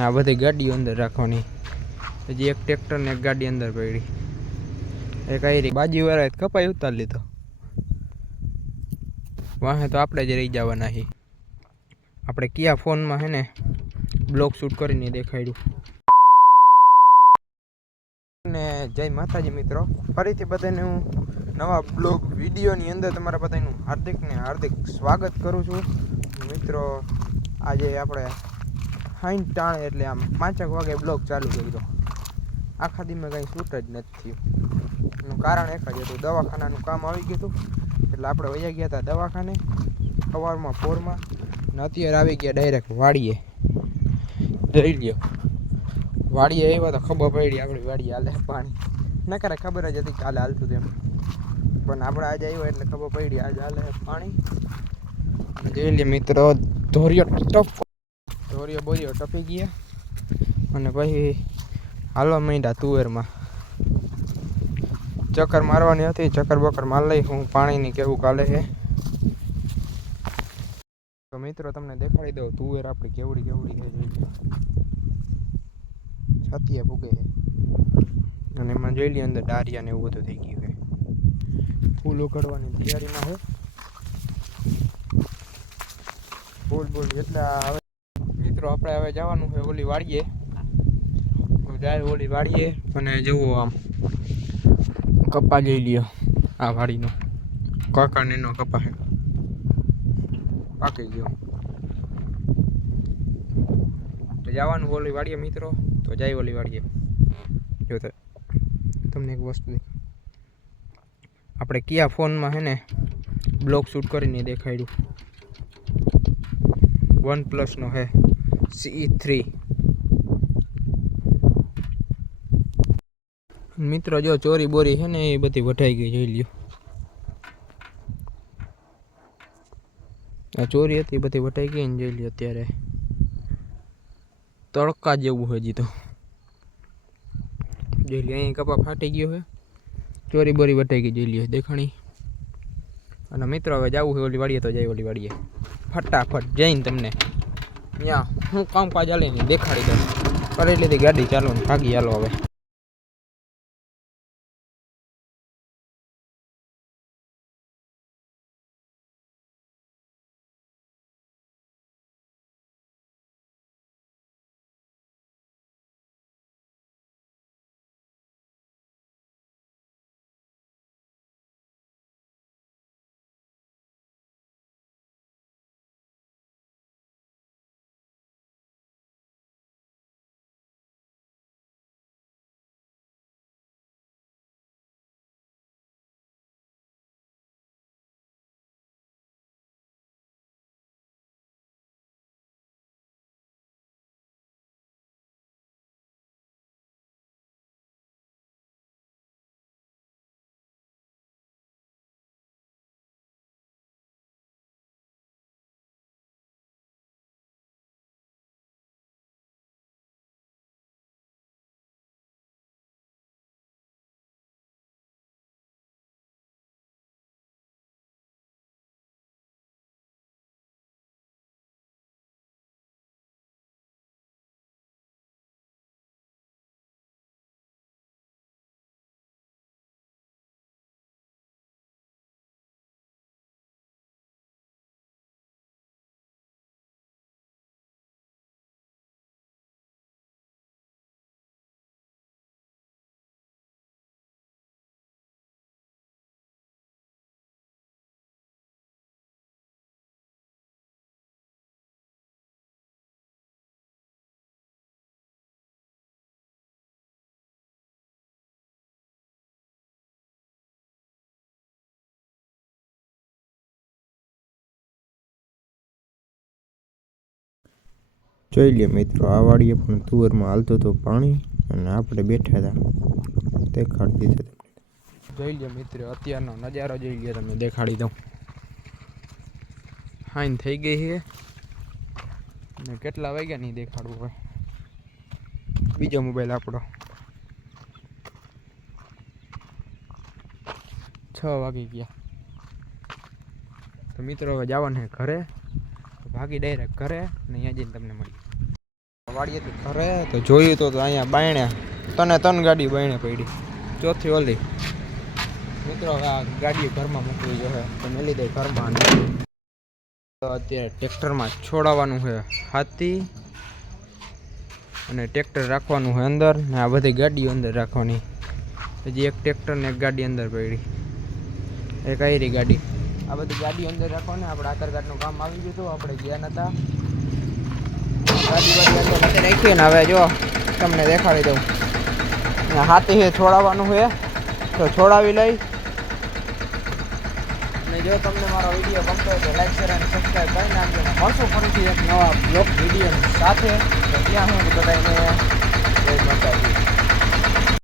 આ બધી ગાડીઓ અંદર રાખવાની. હજી એક ટ્રેક્ટર ને એક ગાડી અંદર પડી. એક આયરી બાજીવાળાએ કપાઈ ઉતારી લીધો. વાહે તો આપણે જ રહી જવાના છીએ. આપણે કયા ફોનમાં હે ને બ્લોગ શૂટ કરીને દેખાડ્યું. ને જય માતાજી મિત્રો, ફરીથી બધાને હું નવા બ્લોગ વિડીયોની અંદર તમારા બધાનું હાર્દિક સ્વાગત કરું છું. મિત્રો આજે આપણે 60 ટાણે એટલે આમ 5 વાગે બ્લોગ ચાલુ કર્યો. આખા દીમાં કંઈ શૂટ જ નથી થયું. એનું કારણ એક જ હતું, દવાખાનાનું કામ આવી ગયું હતું એટલે આપણે વયા ગયા હતા દવાખાને સવારમાં પોરમાં. અને અત્યારે આવી ગયા ડાયરેક્ટ વાડીએ. જઈ લ્યો વાડીએ આવ્યા તો ખબર પડી આપણી વાડીએ હાલે પાણી. ના કરે ખબર જ હતી કાલે હાલતું તેમ, પણ આપણે આજે આવ્યા એટલે ખબર પડી આજે હાલે પાણી. જોઈ લે મિત્રો, ધોરિયો બોરિયો ટપી ગયા અને પછી હાલવા માંડ્યા તુવેરમાં. ચક્કર મારવાની હતી, ચક્કર બક્કર માર લઈ. હું પાણીની કેવું કાલે છે તો મિત્રો તમને દેખાડી દઉં તુવેર આપણી કેવડી છે. જોઈ છાતીએ ભૂગે છે અને એમાં જોઈ લઈએ અંદર ડારિયા ને એવું બધું થઈ ગયું છે. ફૂલ ઉગાડવાની તૈયારીમાં છે. ફૂલ એટલે હવે મિત્રો આપણે હવે જવાનું છે ઓલી વાડીએ. ઓલી વાડીએ અને જુઓ આમ કપા જોઈ લ્યો. આ વાડીનો કાકાને નો કપા છે, પાકી ગયો. તો જવાનું ઓલી વાડીએ મિત્રો. તો જાય ઓલી વાડીએ. જો તમને એક વસ્તુ આપણે કયા ફોનમાં છે ને બ્લોગ શૂટ કરીને દેખાડ્યું. OnePlus નો છે CE3. મિત્રો જો ચોરી બોરી છે ને એ બધી વટાઈ ગઈ. જોઈ લ્યો આ ચોરી હતી બધી વટાઈ ગઈ ને જોઈ લ્યો. અત્યારે તડકા જેવું હજી તો જોઈ લ્યો. અહીં કપા ફાટી ગયો છે, ચોરી બોરી વટાઈ ગઈ. જોઈ લ્યો દેખાણી. અને મિત્રો હવે જવું છે ઓલી વાડીએ. તો જાય ઓલી વાડીએ ફટાફટ જઈને તમને ત્યાં હું કામકાજ હાલે ને દેખાડી દઉં. કરી લીધી ગાડી ચાલો ને ભાગી હાલો હવે. જોઈ લે મિત્રો, આ વાડીએ પણ તુવેરમાં હાલતું હતું પાણી અને આપણે બેઠા હતા. દેખાડી દીધું તમને. જોઈ લે મિત્રો, અત્યારનો નજારો જોઈ લે તમને દેખાડી દઉં. હાઈન થઈ ગઈ છે ને કેટલા વાગ્યા નહીં દેખાડવું હોય. બીજો મોબાઈલ આપણો 6 વાગી ગયા. તો મિત્રો હવે જવાનું છે ઘરે. ભાગી ડાયરેક્ટ ઘરે ને અહીંયા જઈને તમને મળીએ. વાડીએથી ઘરે તો જોયું તો અહીંયા બાયણે ત્રણ ગાડી બાયણે પડી, ચોથી ઓલી. મિત્રો આ ગાડી ઘરમાં મૂકવી જોઈએ તો મેલી દે ઘરમાં. તો અત્યારે ટ્રેક્ટરમાં છોડાવવાનું છે હાથી અને ટ્રેક્ટર રાખવાનું છે અંદર ને આ બધી ગાડીઓ અંદર રાખવાની. હજી એક ટ્રેક્ટર ને એક ગાડી અંદર પડી, એક આયરી ગાડી. આ બધી ગાડીઓ અંદર રાખવાની. આપણે આધાર કાર્ડનું કામ આવી ગયું હતું, આપણે ગયા નહોતા. ગાડી અંદર રાખીએ ને હવે જો તમને દેખાડી દઉં. હાથી છે છોડાવવાનું છે તો છોડાવી લઈ. અને જો તમને મારો વિડીયો ગમતો હોય તો લાઈક શેર અને સબસ્ક્રાઈબ કરી નાખજો. મળશું ફરીથી એક નવા બ્લોગ વિડીયો સાથે. તો ત્યાં હું બધાને જય માતાજી.